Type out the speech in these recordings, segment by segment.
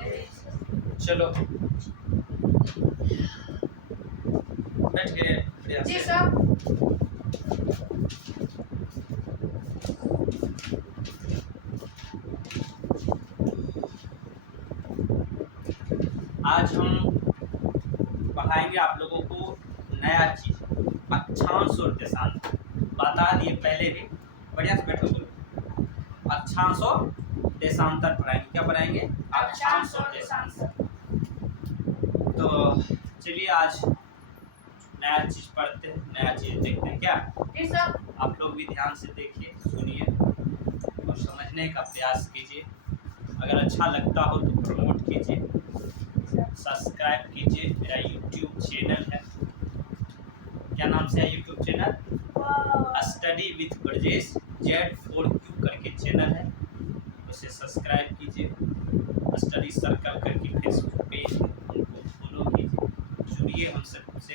चलो बैठ गए बढ़िया जी से। सर। आज हम पढ़ाएंगे आप लोगों को नया चीज, अक्षांश और देशांतर। बता दिए पहले भी, बढ़िया से बैठो बोलो। अक्षांश और देशांतर पढ़ाएंगे। क्या पढ़ाएंगे? अक्षांश और देशांतर। तो चलिए आज नया चीज पढ़ते हैं, नया चीज देखते हैं। क्या जी सर। आप लोग भी ध्यान से देखिए, सुनिए और समझने का प्रयास कीजिए। अगर अच्छा लगता हो तो प्रमोट कीजिए, सब्सक्राइब कीजिए। मेरा यूट्यूब चैनल है, क्या नाम से है YouTube channel? Study with Brajesh Z4Q करके चैनल है, उसे सब्सक्राइब कीजिए। स्टडी सर्कल करके फेसबुक पेज है, उनको फॉलो कीजिए, जुड़िए हम सबसे।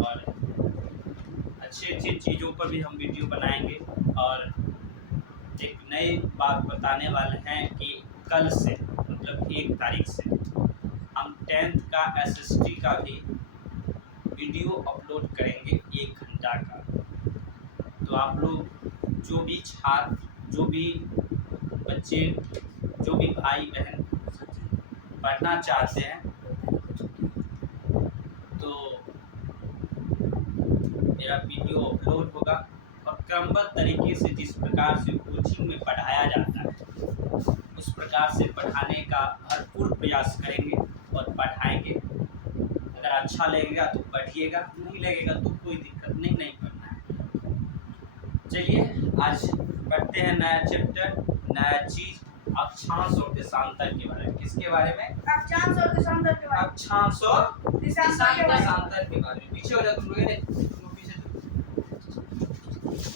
और अच्छी अच्छी चीज़ों पर भी हम वीडियो बनाएंगे। और एक नई बात बताने वाले हैं कि कल से मतलब 1 तारीख से हम 10th का SST का भी वीडियो अपलोड करेंगे 1 घंटा का। तो आप लोग जो भी छात्र, जो भी बच्चे, जो भी भाई बहन पढ़ना चाहते हैं तो मेरा वीडियो अपलोड होगा। और क्रमबद्ध तरीके से जिस प्रकार से कोचिंग में पढ़ाया जाता है उस प्रकार से पढ़ाने का भरपूर प्रयास करेंगे और पढ़ाएंगे। अगर अच्छा लगेगा तो पढ़िएगा, नहीं लगेगा तो कोई दिक्कत नहीं, नहीं पढ़ना है। चलिए आज पढ़ते हैं नया चैप्टर, नया चीज, अक्षांश और देशांतर के बारे में। किसके बारे में? अक्षांश और देशांतर के बारे में। अक्षांश और देशांतर के बारे में। पीछे हो जाओ तुम लोग, पीछे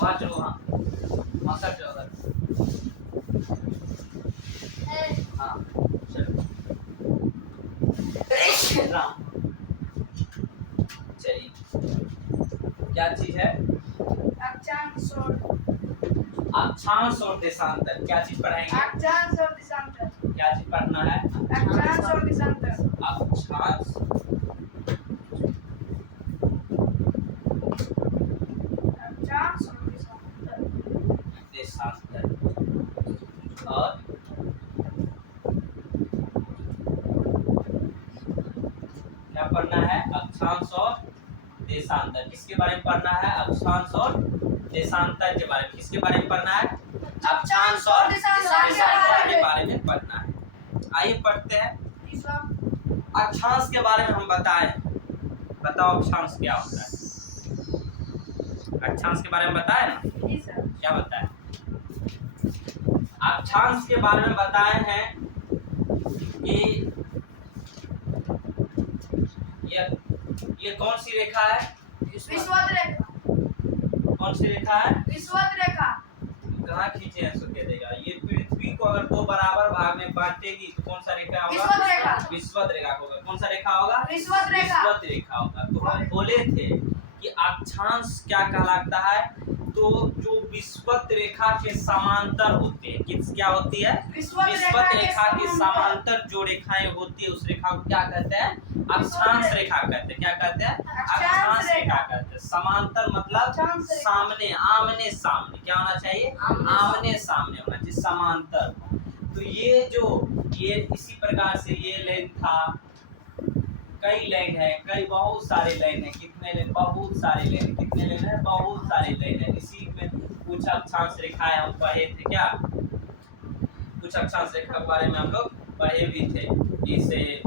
वहाँ चलो, हाँ वहाँ सर जाओ। हाँ चलो चलिए, क्या चीज है? अक्षांश और देशांतर। क्या चीज पढ़ाएंगे? अक्षांश और देशांतर। क्या चीज पढ़ना है? अक्षांश और देशांतर। अक्षांश देशांतर। और क्या पढ़ना है? अक्षांश और देशांतर। किसके बारे में पढ़ना है? अक्षांश और देशांतर के बारे में। किसके बारे में पढ़ना है? अक्षांश और देशांतर के बारे में पढ़ना है। आइए पढ़ते हैं। अक्षांश के बारे में हम बताएं। बताओ अक्षांश क्या होता है? अक्षांश के बारे में बताएं ना, क्या बताएं? अक्षांश के बारे में बताए हैं कि ये कौन सी रेखा है? विषुवत रेखा। कौन सी रेखा है? विषुवत रेखा। कहाँ खींचे हैं सो कह देगा। ये पृथ्वी को अगर 2 बराबर भाग में बांटेगी तो कौन सा रेखा होगा? विषुवत रेखा। विषुवत रेखा होगा। कौन सा रेखा होगा? विषुवत रेखा। विषुवत रेखा होगा। तो हम बोले थे कि अक्षांश क्या कहलाता है? तो जो विषुवत रेखा के समांतर होते हैं। किस क्या होती है? विषुवत रेखा के समांतर जो रेखाएं होती है उस रेखा को क्या कहते हैं? अक्षांश रेखा कहते हैं। क्या कहते हैं? अक्षांश रेखा कहते हैं। समांतर मतलब सामने, आमने सामने। क्या होना चाहिए? आमने सामने होना चाहिए, समांतर। तो ये इसी प्रकार से ये लाइन था। कई लाइन है, बहुत सारे लाइन है। कितने लाइन? बहुत सारे लाइन। कितने लाइन है? बहुत सारे लाइन है। इसी में कुछ अक्षांश रेखाएं हम पढ़े थे। क्या कुछ अक्षांश रेखा के बारे में हम लोग पढ़े भी थे। इसे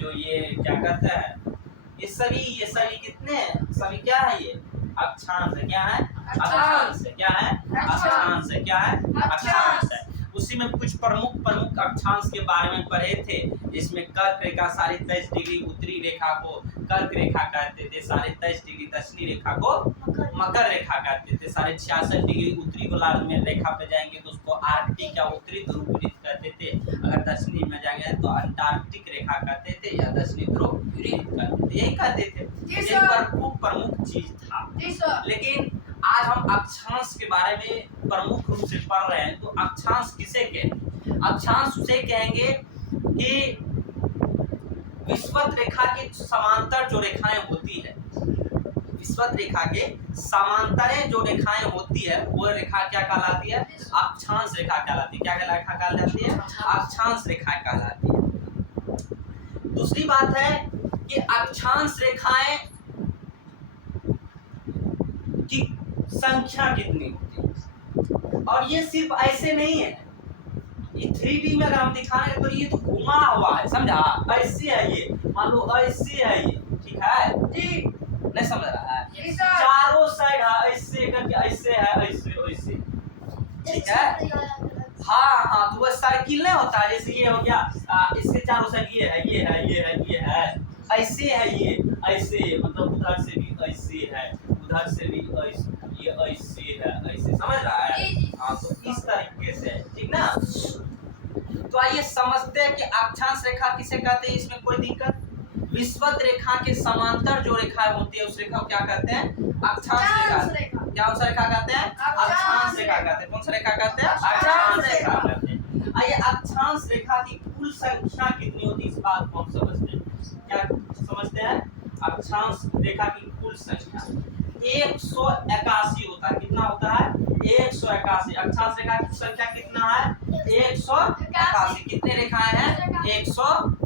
जो ये क्या कहते हैं, ये सभी कितने हैं? सभी क्या है? ये अक्षांश है। क्या है? अक्षांश है। क्या है? अक्षांश है। क्या है? अक्षांश है। उसी में कुछ प्रमुख अक्षांश के बारे में पढ़े थे, जिसमें कर्क रेखा 23.5 डिग्री उत्तरी रेखा को कर्क रेखा कहते थे, 23.5 डिग्री दक्षिणी रेखा को मकर रेखा कहते थे, 66.5 डिग्री उत्तरी गोलार्ध में रेखा पे जाएंगे तो उसको आर्कटिक या उत्तरी ध्रुव वृत्त कहते थे। अगर दक्षिणी में जाएंगे तो अंटार्कटिक रेखा कहते थे या दक्षिणी ध्रुव वृत्त कहते थे। यही कहते थे। ये प्रमुख चीज था। लेकिन आज हम अक्षांश के बारे में प्रमुख रूप से पढ़ रहे हैं। तो अक्षांश किसे कहेंगे? अक्षांश उसे कहेंगे कि विषुवत रेखा के समांतर जो रेखाएं होती है, विषुवत रेखा के समांतरें जो रेखाएं होती है वो रेखा क्या कहलाती है? अक्षांश रेखा कहलाती है। क्या रेखा कहलाती है? अक्षांश रेखा कहलाती है। दूसरी बात है कि अक्षांश रेखाएं की संख्या कितनी होती है, और ये सिर्फ ऐसे नहीं है, ये 3D में अगर हम दिखाने तो ये तो घुमा हुआ है, समझा? ऐसे है ये, मान लो ऐसे है ये, ठीक है जी नहीं समझ रहा है? जी सर चारों साइड है ऐसे करके, ऐसे है ऐसे ऐसे, ठीक है? हाँ हाँ, तो वो सर्किल नहीं होता है, जैसे ये हो गया इसके चारों साइड ये है ये है ये है ये है, ऐसे है ये ऐसे, मतलब उधर से भी ऐसे है, उधर से भी ऐसे, ये ऐसे है ऐसे, समझ रहा है? हाँ, तो इस तरीके से, ठीक ना? तो आइए समझते हैं कि अक्षांश रेखा किसे कहते हैं, इसमें कोई दिक्कत? विषुवत रेखा के समांतर जो रेखाएं होती है उस रेखा को क्या कहते हैं? अक्षांश रेखा। क्या उस रेखा कहते हैं? अक्षांश रेखा कहते हैं। कौन सा रेखा कहते हैं? अक्षांश रेखा कहते हैं। आइए अक्षांश रेखा की कुल संख्या कितनी होती है इस बात को हम समझते हैं। क्या समझते हैं? अक्षांश रेखा की कुल संख्या 181 होता है। कितना होता है? 181। अक्षांश रेखा की संख्या कितना है? 181। कितने रेखाएं हैं? 181।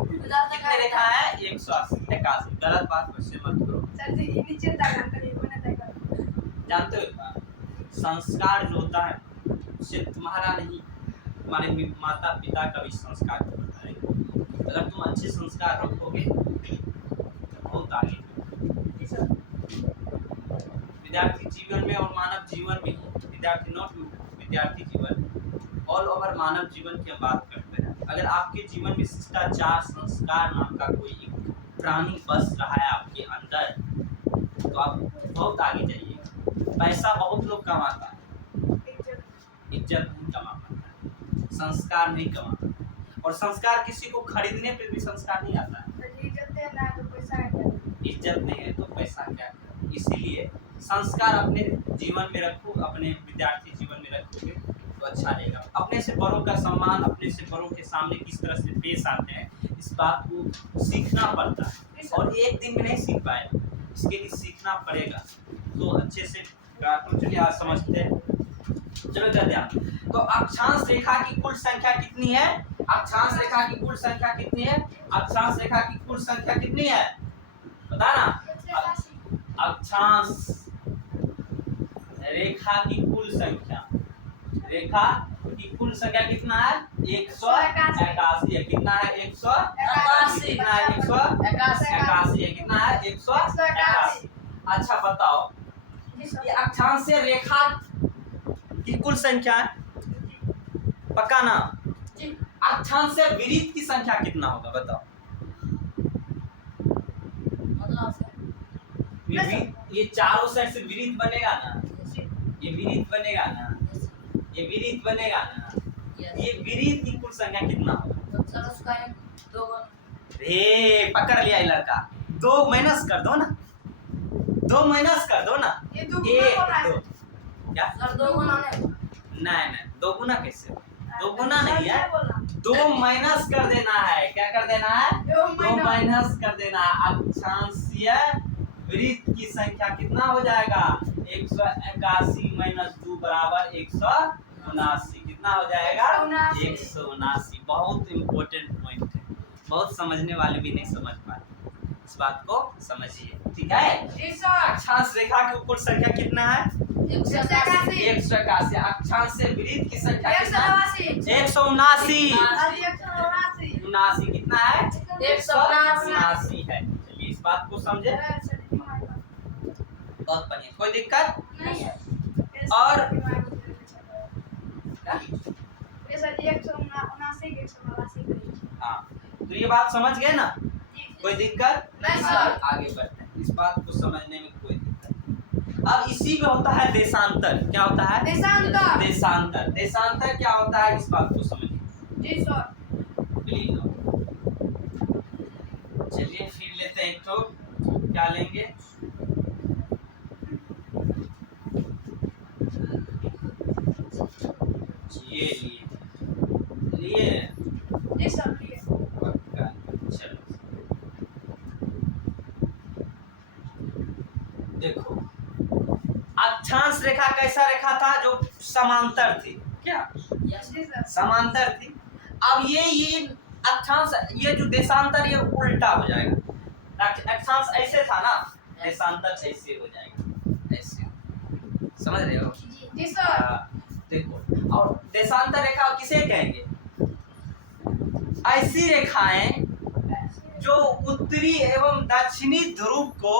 कितने रेखा है? 181। गलत बात वैसे मत करो। सर जी नीचे तक अंतर कोने तक जानते हो एक बात, संस्कार जो होता है उससे तुम्हारा नहीं, तुम्हारे माता पिता का भी संस्कार होता है। अगर तुम अच्छे संस्कार रखोगे तो बहुत आगे। विद्यार्थी जीवन में और मानव जीवन में, विद्यार्थी नॉट विद्यार्थी जीवन, ऑल ओवर मानव जीवन की हम बात करते हैं। अगर आपके जीवन में शिष्टाचार संस्कार नाम का कोई एक प्राणी बस रहा है आपके अंदर, तो आप बहुत आगे जाइए। पैसा बहुत लोग कमाता है, इज्जत नहीं कमा पाता, संस्कार नहीं कमा पाता। और संस्कार किसी को खरीदने पे भी संस्कार नहीं आता है। इज्जत नहीं है तो पैसा क्या? इसीलिए संस्कार अपने जीवन में रखो, अपने विद्यार्थी जीवन में रखोगे तो अच्छा रहेगा। अपने से बड़ों का सम्मान, अपने से बड़ों के सामने किस तरह से पेश आते हैं, इस बात को सीखना पड़ता है। और एक दिन में नहीं सीख पाएगा, इसके लिए सीखना पड़ेगा। तो अच्छे से चलिए आज समझते हैं। चलो ध्यान। तो अक्षांश रेखा की कुल संख्या कितनी है? अक्षांश रेखा की कुल संख्या कितनी है? अक्षांश रेखा की कुल संख्या कितनी है? बता ना। अक्षांश रेखा की कुल संख्या, रेखा की कुल संख्या कितना है? 181 है। कितना है? 181। कितना है? 181 है। कितना है? 181। अच्छा बताओ, ये अक्षांश से रेखा की कुल संख्या है, पक्का ना? अक्षांश से विरीत की संख्या कितना होगा बताओ? ये चारों साइड से विरीत बनेगा ना, ये विरीत बनेगा ना, ये विरीत बनेगा ना, ये विरीत की कुल संख्या कितना होगा? रे पकड़ लिया ये लड़का। 2 माइनस कर दो ना, 2 माइनस कर दो ना। ये दो क्या? नहीं, 2 गुना कैसे? 2 गुना नहीं है, 2 माइनस कर देना है। क्या कर देना है? 2 माइनस कर देना है। अक्षांशीय वृत्त की संख्या कितना हो जाएगा? 181 माइनस 2 बराबर 179। कितना हो जाएगा? 179। बहुत इम्पोर्टेंट पॉइंट है, बहुत समझने वाले भी नहीं समझ पाते, इस बात को समझिए, ठीक है? अक्षांश रेखा की कुल संख्या कितना है? 181। अक्षांश से विरीत की संख्या कितना है? 179। 79 कितना है? 179 है। चलिए इस बात को समझे, बहुत बढ़िया, कोई दिक्कत नहीं है। और हाँ, तो ये बात समझ गए ना? कोई दिक्कत नहीं सर। आगे बढ़ते हैं, इस बात को समझने में कोई दिक्कत नहीं। अब इसी में होता है देशांतर। क्या होता है? देशांतर। देशांतर। देशांतर क्या होता है इस बात को समझिए। जी सर। चलिए फिर लेते हैं एक तो, क्या लेंगे? ये लिए समांतर थी। क्या जी सर। समांतर थी। अब ये अक्षांश, ये जो देशांतर ये उल्टा हो जाएगा। अक्षांश ऐसे था ना, देशांतर ऐसे हो जाएगा, ऐसे। समझ रहे हो? जी सर। देखो, और देशांतर रेखा किसे कहेंगे? ऐसी रेखाएं जो उत्तरी एवं दक्षिणी ध्रुव को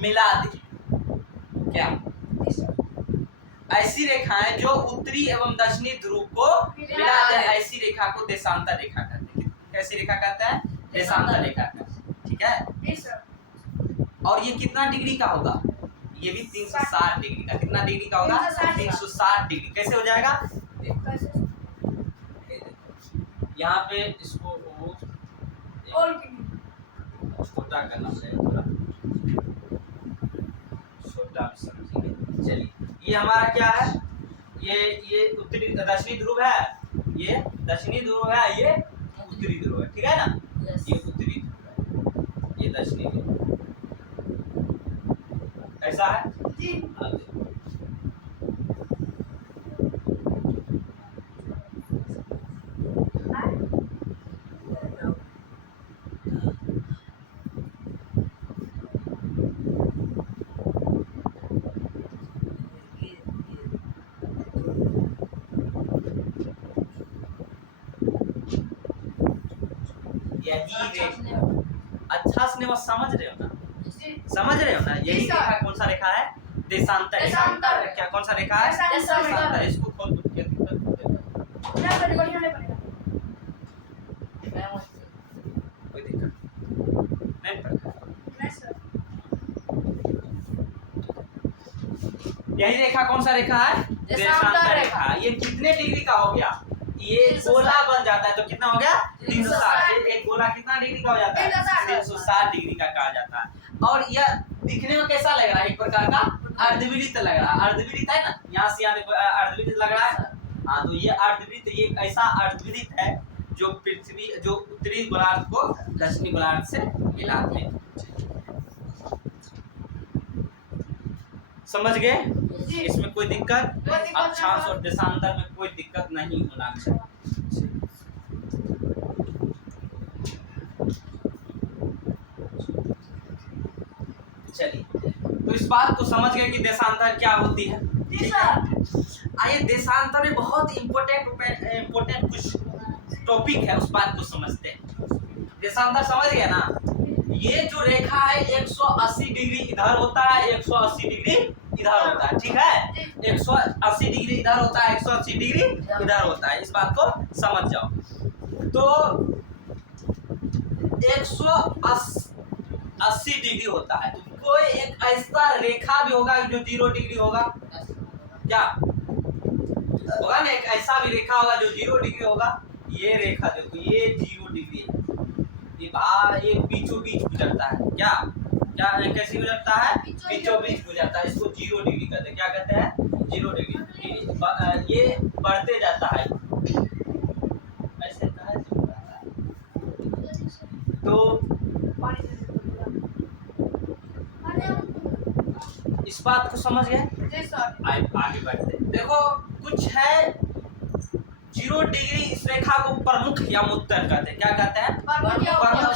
मिला दे। क्या? जी सर। ऐसी रेखाएं जो उत्तरी एवं दक्षिणी ध्रुव को मिला दे, ऐसी रेखा को देशांतर रेखा कहते हैं। कैसी रेखा कहते हैं? देशांतर रेखा कहते हैं। ठीक है? जी सर। और ये कितना डिग्री का होगा? ये भी 360 डिग्री का। कितना डिग्री का होगा? 360 डिग्री। कैसे हो जाएगा? यहाँ पे इसको और छोटा करना पड़ेगा, थोड़ा छोटा समझेंगे। चलिए, ये हमारा क्या है? ये उत्तरी दक्षिणी ध्रुव है, ये दक्षिणी ध्रुव है, ये उत्तरी ध्रुव है। ठीक है ना? ये उत्तरी ध्रुव है, ये दक्षिणी ध्रुव। ऐसा है जी। यही रेखा। अच्छा से वो समझ रहे हो ना? जी। समझ रहे हो ना? यही जी सर। रेखा कौन सा रेखा है? देशांतर रेखा। देशांतर। क्या कौन सा रेखा है? देशांतर। इसको खोल दो, क्या दिक्कत है? ना बढ़िया नहीं पड़ेगा। कोई दिक्कत नहीं पड़ेगा। नहीं सर। यही रेखा कौन सा रेखा है? देशांतर रेखा। ये कितने डिग्री का हो गया? ये गोला बन जाता है तो कितना हो गया? 360। एक गोला कितना डिग्री का हो जाता है? 360 डिग्री का कहा जाता है। और यह दिखने में कैसा लग रहा है? एक प्रकार का अर्धवृत्त लग रहा है। अर्धवृत्त है ना, यहाँ से यहाँ देखो अर्धवृत्त लग रहा है। हाँ, तो ये अर्धवृत्त, ये ऐसा अर्धवृत्त है जो पृथ्वी, जो उत्तरी गोलार्ध को दक्षिणी गोलार्ध से मिलाते हैं। समझ गए? इसमें कोई दिक्कत? अक्षांश और देशांतर में कोई दिक्कत नहीं होना चाहिए। चलिए, तो इस बात को समझ गए कि देशांतर क्या होती है। ठीक है? आइए, देशांतर में बहुत इम्पोर्टेंट कुछ टॉपिक है, उस बात को समझते हैं। देशांतर समझ गए ना? ये जो रेखा है 180 डिग्री इधर होता है, 180 डिग्री इधर होता है। ठीक है? 180 डिग्री इधर होता है, 180 डिग्री इधर होता है। इस बात को समझ जाओ। तो 180 डिग्री होता है, तो कोई एक ऐसा रेखा भी होगा जो 0 डिग्री होगा। क्या होगा ना? एक ऐसा भी रेखा होगा जो 0 डिग्री होगा। ये रेखा देखो, ये 0 डिग्री है। ये बीचों बीच गुजरता है। क्या क्या कैसे गुजरता है? बीचों बीच गुजरता है। इसको 0 डिग्री कहते हैं। क्या कहते हैं? 0 डिग्री। ये बढ़ते जाता है, ऐसे कहा जाता है। तो इस बात को समझ गए? जी सर। आगे बढ़ते हैं। देखो, कुछ है 0 डिग्री, इस रेखा को प्रमुख यामोत्तर कहते हैं। क्या कहते हैं? प्रमुख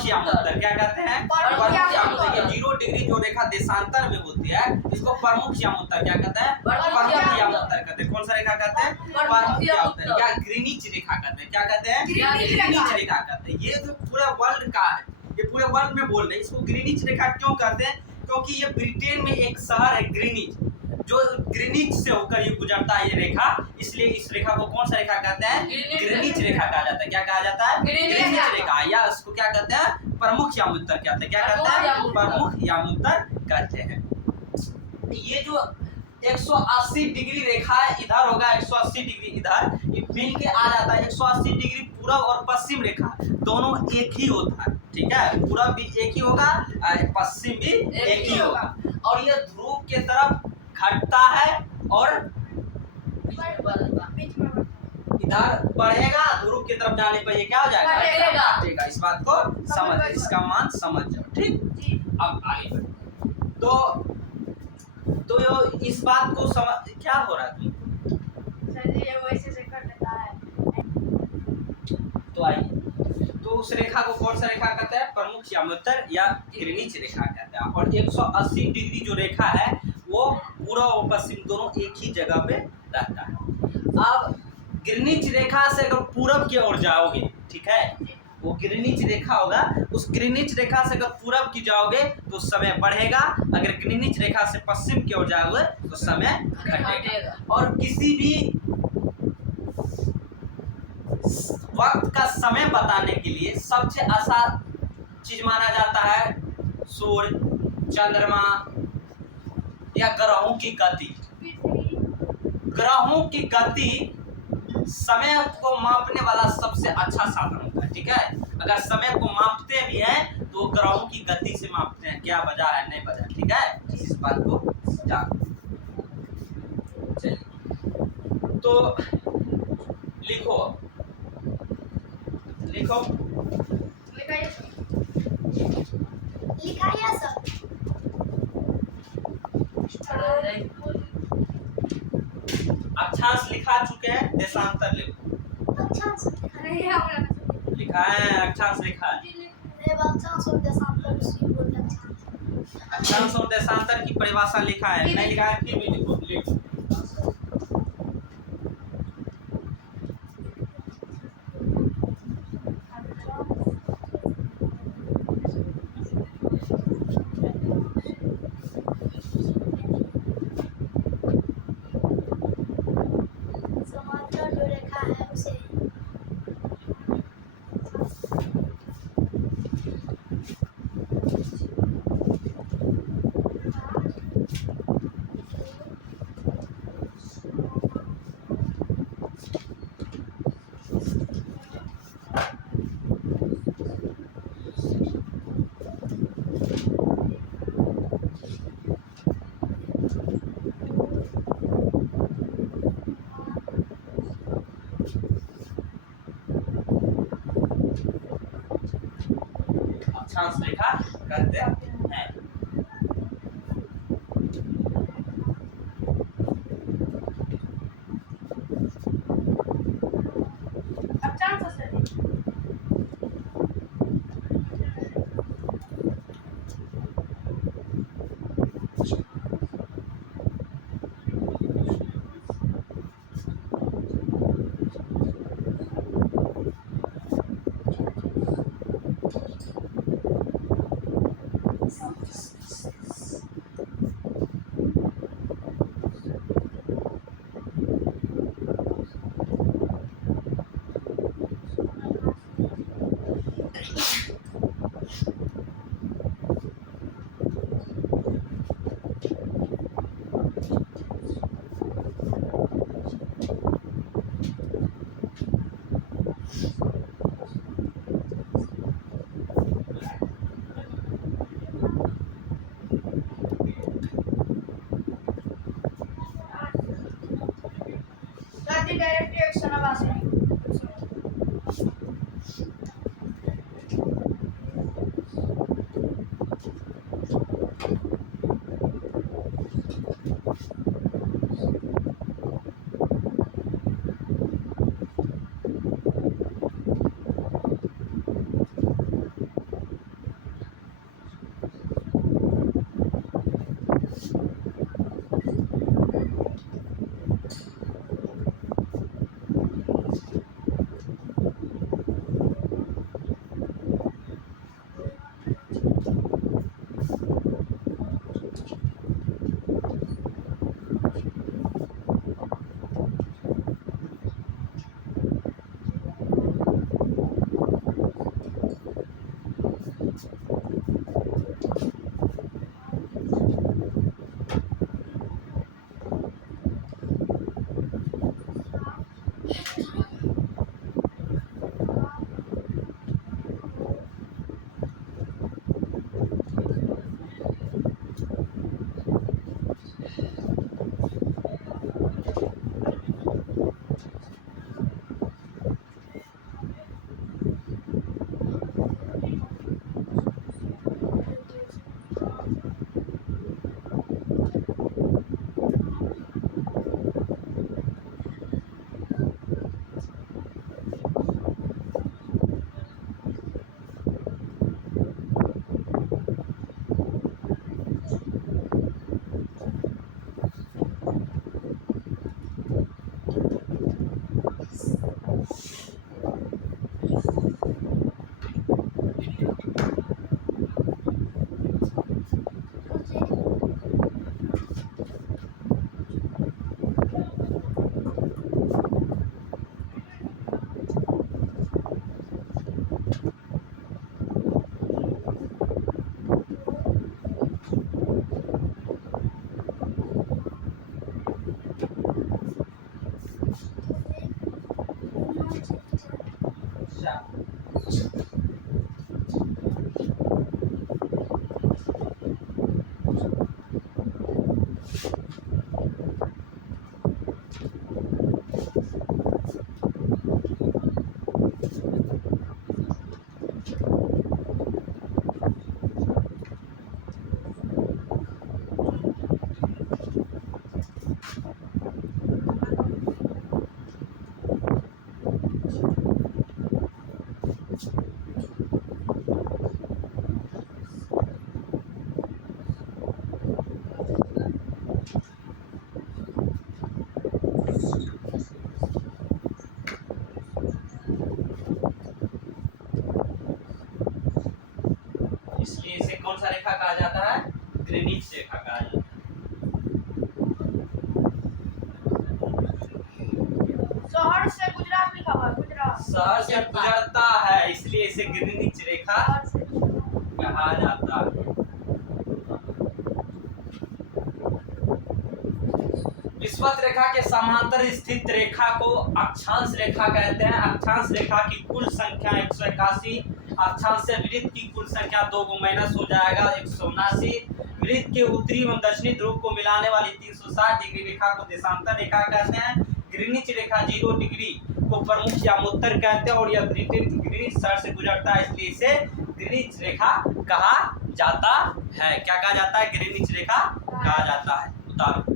यामोत्तर। क्या कहते हैं? प्रमुख यामोत्तर। ये 0 डिग्री जो रेखा देशांतर में होती है, इसको प्रमुख यामोत्तर क्या कहते हैं? प्रमुख यामोत्तर कहते हैं। कौन सा रेखा कहते हैं? प्रमुख यामोत्तर या ग्रीनिच रेखा कहते हैं। क्या कहते हैं? ग्रीनिच रेखा कहते हैं। ये जो पूरा वर्ल्ड का है, ये पूरे वर्ल्ड में बोल रहे हैं। इसको ग्रीनिच रेखा क्यों कहते हैं? क्योंकि ये ब्रिटेन में एक शहर है ग्रीनिच, जो ग्रीनिच से होकर ये गुजरता है ये रेखा, इसलिए इस रेखा को कौन सा रेखा कहते हैं? ग्रीनिच रेखा कहा जाता है। क्या कहा जाता है? ग्रीनिच रेखा, या इसको क्या कहते हैं? प्रमुख यामोत्तर कहते हैं। क्या कहते हैं? प्रमुख यामोत्तर कहते हैं। ये जो 180 डिग्री रेखा है, इधर होगा 180 डिग्री इधर, ये मिल के आ जाता है 180 डिग्री। पूरब और पश्चिम रेखा दोनों एक ही होता है। ठीक है? पूरब भी एक ही होगा, पश्चिम भी एक ही होगा। और ये ध्रुव के तरफ घटता है और इधर बढ़ेगा। ध्रुव की तरफ जाने पर ये क्या हो जाएगा? घटेगा। इस बात को समझ, इसका मान समझ जाओ। ठीक? अब आगे बढ़ते। तो इस बात को समझ, क्या हो रहा है? सर जी ये वैसे से कर देता है। तो आइए, तो उस रेखा को कौन सा रेखा कहते हैं? प्रमुख यामोत्तर या ग्रीनिच रेखा कहते हैं। और 180 डिग्री जो रेखा है वो पूर्व और पश्चिम दोनों एक ही जगह पे रहता है। अब ग्रीनिच रेखा से अगर पूरब की ओर जाओगे, ठीक है, वो ग्रीनिच रेखा होगा, उस ग्रीनिच रेखा से अगर पूरब की जाओगे तो समय बढ़ेगा, अगर ग्रीनिच रेखा से पश्चिम की ओर जाओगे तो समय घटेगा। और किसी भी वक्त का समय बताने के लिए सबसे आसान चीज माना जाता है सूर्य, चंद्रमा या ग्रहों की गति। ग्रहों की गति समय को मापने वाला सबसे अच्छा साधन होता है, ठीक है। अगर समय को मापते भी हैं तो ग्रहों की गति से मापते हैं, क्या बजा है नहीं बजा, ठीक है, इस बात को जान। चलिए तो लिखो लिखो लिखाइए सर। अक्षांश लिखा चुके हैं, देशांतर लिखो। अक्षांश नहीं हमरा लिखा है, अक्षांश लिखा है। अक्षांश और देशांतर उसी बोलते हैं। अक्षांश और देशांतर की परिभाषा लिखा है, नहीं लिखा है फिर भी लिखो, लिखो। समांतर जो रेखा है उसे अक्षांश रेखा कहते हैं। अक्षांश सर समझा? इसलिए इसे कौन सा रेखा कहा जाता है? ग्रीनिच रेखा कहा जाता है। शहर से गुजरात लिखा हुआ है, गुजरात। शहर से गुजरता है, इसलिए इसे ग्रीनिच रेखा कहा जाता है। विषुवत रेखा के समांतर स्थित रेखा को अक्षांश रेखा कहते हैं। अक्षांश रेखा की कुल संख्या 181, अक्षांश से वृत्त की कुल संख्या 2 को माइनस हो जाएगा 179। वृत्त के उत्तरी एवं दक्षिणी ध्रुव को मिलाने वाली 360 डिग्री रेखा को देशांतर रेखा कहते हैं। ग्रीनिच रेखा 0 डिग्री को प्रमुख यामोत्तर कहते हैं और यह ग्रीनिच शहर से गुजरता है, इसलिए इसे ग्रीनिच रेखा कहा जाता है। क्या कहा जाता है? ग्रीनिच रेखा कहा जाता है। उतारो।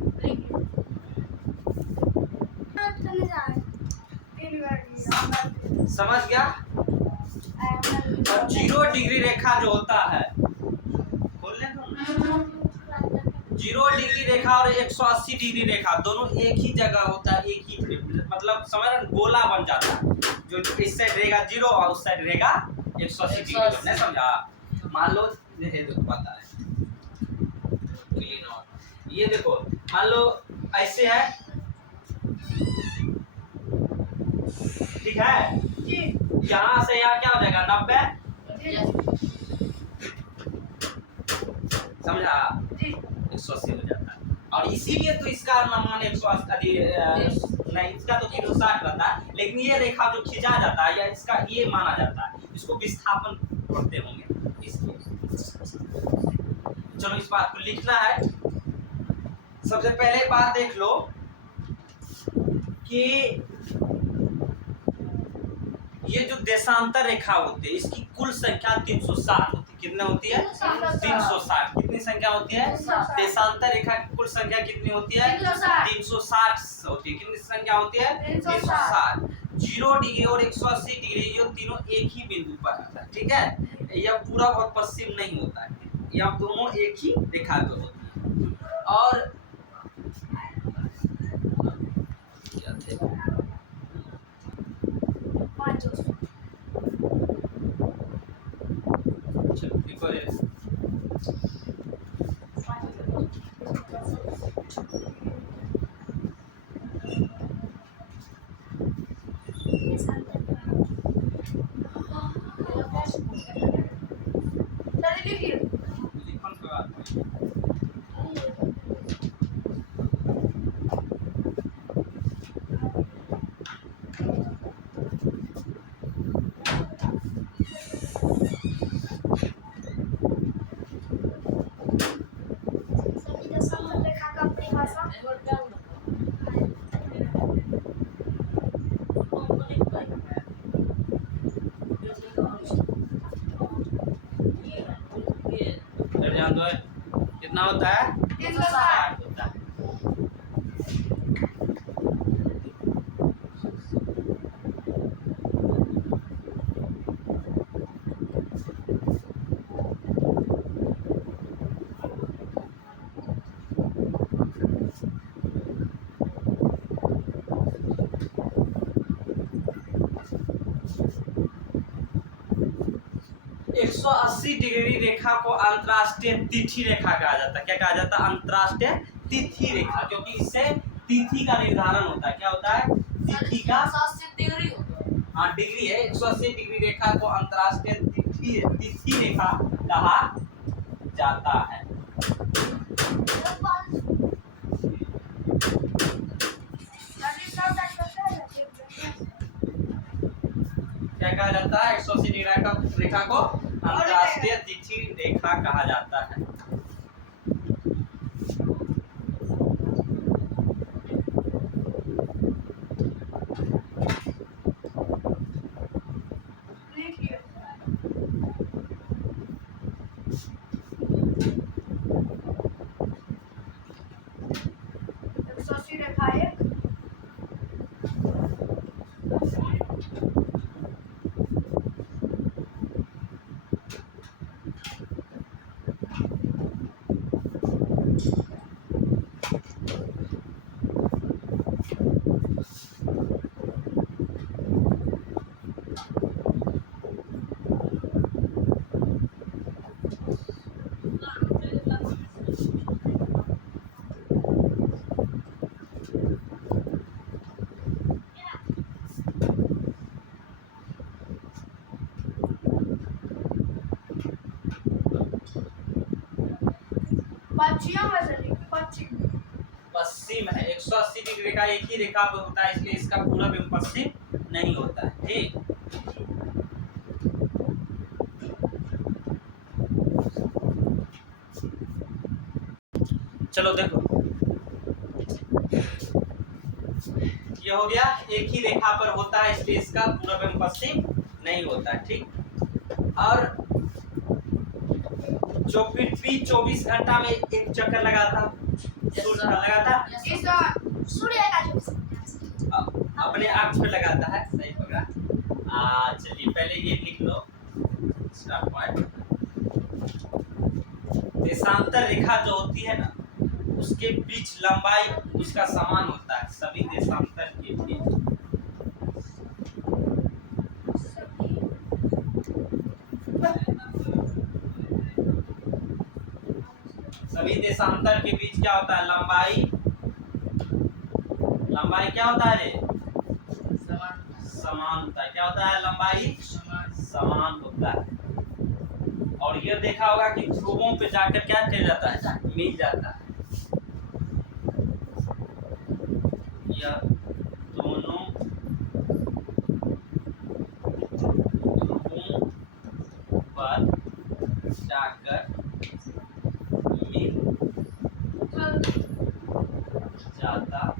समझ गया? और 0 डिग्री रेखा जो होता है, खोल ले तो 0 डिग्री रेखा और 180 डिग्री रेखा दोनों एक ही जगह होता है, एक ही मतलब समझ रहे, गोला बन जाता है। जो इस साइड रहेगा 0 और उस साइड रहेगा 180 डिग्री। नहीं समझा? मान लो देखो पता है, ये देखो मान लो ऐसे है, ठीक है? यहाँ से यहाँ क्या हो जाएगा? 90, समझा? 180 हो जाता है। और इसीलिए तो इसका मान 180 नहीं, इसका तो 360 रहता है, लेकिन ये रेखा जो खिंचा जाता है या इसका ये माना जाता है, इसको विस्थापन पढ़ते होंगे इसलिए। चलो इस बात को लिखना है। सबसे पहले बात देख लो कि ये जो देशांतर रेखा होती है इसकी कुल संख्या 360 होती है। कितने होती है? 360। कितनी संख्या होती है? देशांतर रेखा की कुल संख्या कितनी होती है? 360 होती है। कितनी संख्या होती है? 360। 0 डिग्री और 180 डिग्री ये तीनों एक ही बिंदु पर आता है, ठीक है? यह पूरा और पश्चिम नहीं होता है, यह दोनों एक ही रेखा पर होती है। और क्या थे? कितना होता है? 360 होता है। एक 180 डिग्री रेखा को अंतरराष्ट्रीय तिथि रेखा कहा जाता है। क्या कहा जाता है? अंतरराष्ट्रीय तिथि रेखा, क्योंकि इससे तिथि का निर्धारण होता है। क्या होता है? तिथि का 180 डिग्री होता है। हाँ डिग्री है। 180 डिग्री रेखा को अंतरराष्ट्रीय तिथि रेखा कहा जाता है। क्या कहा जाता है? 180 डिग्री रेखा को अंतर्राष्ट्रीय तिथि रेखा कहा जाता है। पश्चिम है, 180 डिग्री रेखा एक ही रेखा पे होता है, इसलिए इसका पूरब एवं पश्चिम नहीं होता है। ठीक, चलो देखो, ये हो गया, एक ही रेखा पर होता है, इसलिए इसका पूरब एवं पश्चिम नहीं होता है। ठीक, और जो पृथ्वी 24 घंटा में एक चक्कर लगाता, सूर्य का लगाता, सूर्य का जो अपने अक्ष पे लगाता है, सही पकड़ा। चलिए पहले ये लिख लो, स्टार्ट पॉइंट। देशांतर रेखा जो होती है ना, उसके बीच लंबाई उसका समान होता है, सभी देशांतर के बीच। सभी देशांतर के बीच क्या होता है? लंबाई। लंबाई क्या होता है रे? समान होता है। क्या होता है? लंबाई समान होता है। और ये देखा होगा कि ध्रुवों पे जाकर क्या किया जाता है? मिल जाता है। यह दोनों ध्रुवों पर जाकर मिल जाता है।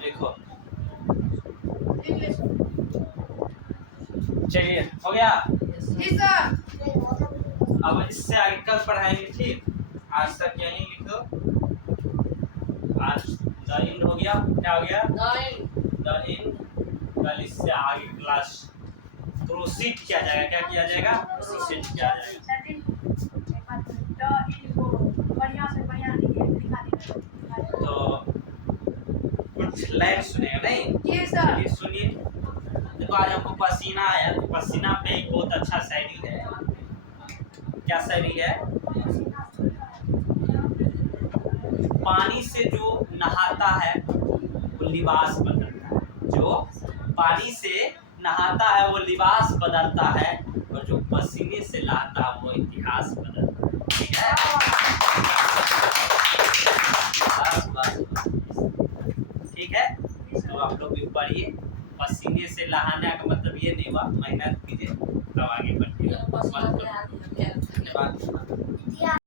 देखो, चलिए हो गया। अब इससे आगे कल पढ़ाएंगे। ठीक, आज तक यही लिख दो। आज द एंड हो गया। क्या हो गया? The end. कल इससे आगे क्लास प्रोसीड किया जाएगा। क्या किया जाएगा? प्रोसीड किया जाएगा। तो कुछ लाइन सुनेगा नहीं? चलिए सुनिए। देखो, आज हमको पसीना आया, तो पसीना पे एक बहुत अच्छा शायरी है। क्या शायरी है? पानी से जो नहाता है वो लिबास बदलता है। जो पानी से नहाता है वो लिबास बदलता है, और जो पसीने से नहाता है वो इतिहास बदलता है। ठीक है? ठीक है, तो आप लोग भी पढ़िए। पसीने से नहाने का मतलब ये नहीं हुआ, मेहनत कीजिए तब आगे बढ़िए।